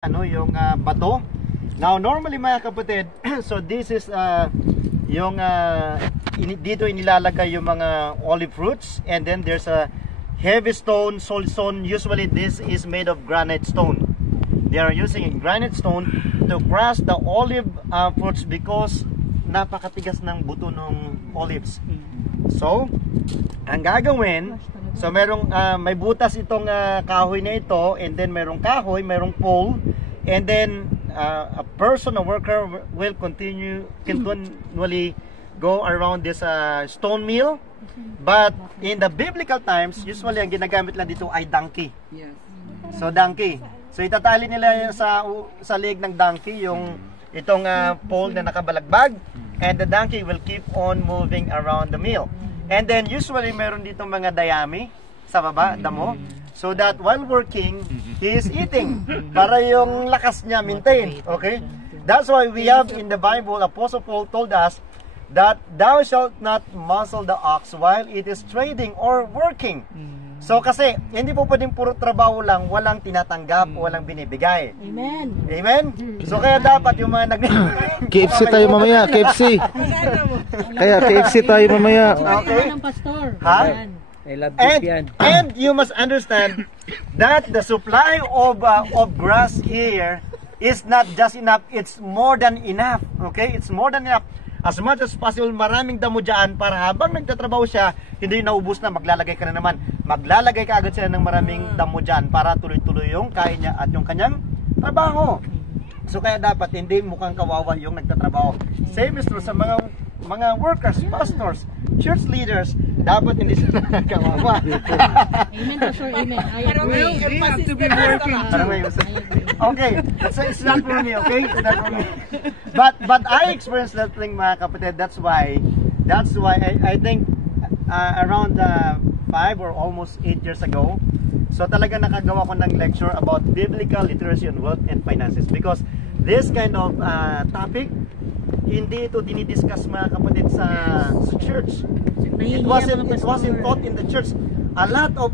yung bato. Now normally mga kapatid, so this is yung dito inilalagay yung mga olive fruits, and then there's a heavy stone, solid stone. Usually this is made of granite stone. They are using granite stone to crush the olive fruits because napakatigas ng buto ng olives. So ang gagawin, so merong may butas itong kahoy na ito, and then merong kahoy, merong pole, and then a person, a worker will continually go around this stone mill. But in the biblical times, usually ang ginagamit lang dito ay donkey. So donkey. So itatali nila sa leg ng donkey yung itong pole na nakabalagbag, and the donkey will keep on moving around the mill. And then usually meron dito mga dayami sa baba, damo, so that while working, he is eating para yung lakas niya maintain. Okay? That's why we have in the Bible, Apostle Paul told us that thou shalt not muzzle the ox while it is trading or working. So kasi hindi po pwedeng puro trabaho lang, walang tinatanggap, walang binibigay. Amen. Amen? So kaya dapat yung mga KFC tayo mamaya, KFC. Kaya KFC tayo mamaya. Okay. Pastor. Ha? I love beef yan. And you must understand that the supply of grass here is not just enough, it's more than enough. Okay? It's more than enough. As much as possible, maraming damo dyan para habang nagtatrabaho siya, hindi naubos na, maglalagay ka na naman. Maglalagay ka agad sila ng maraming damo dyan para tuloy-tuloy yung kaya niya at yung kanyang trabaho. So kaya dapat hindi mukhang kawawa yung nagtatrabaho. Same is true sa mga workers, pastors, church leaders, dapat hindi sila kawawa. Amen, Pastor. Amen. I agree. We have to be working too. Okay, so it's not for me, okay? It's not for me. But I experienced that thing, mga kapatid. That's why I think around 5 or almost 8 years ago, so talaga nakagawa ko ng lecture about biblical literacy on wealth and finances, because this kind of topic, hindi ito dinidiscuss, mga kapatid, sa church. It wasn't taught in the church. A lot of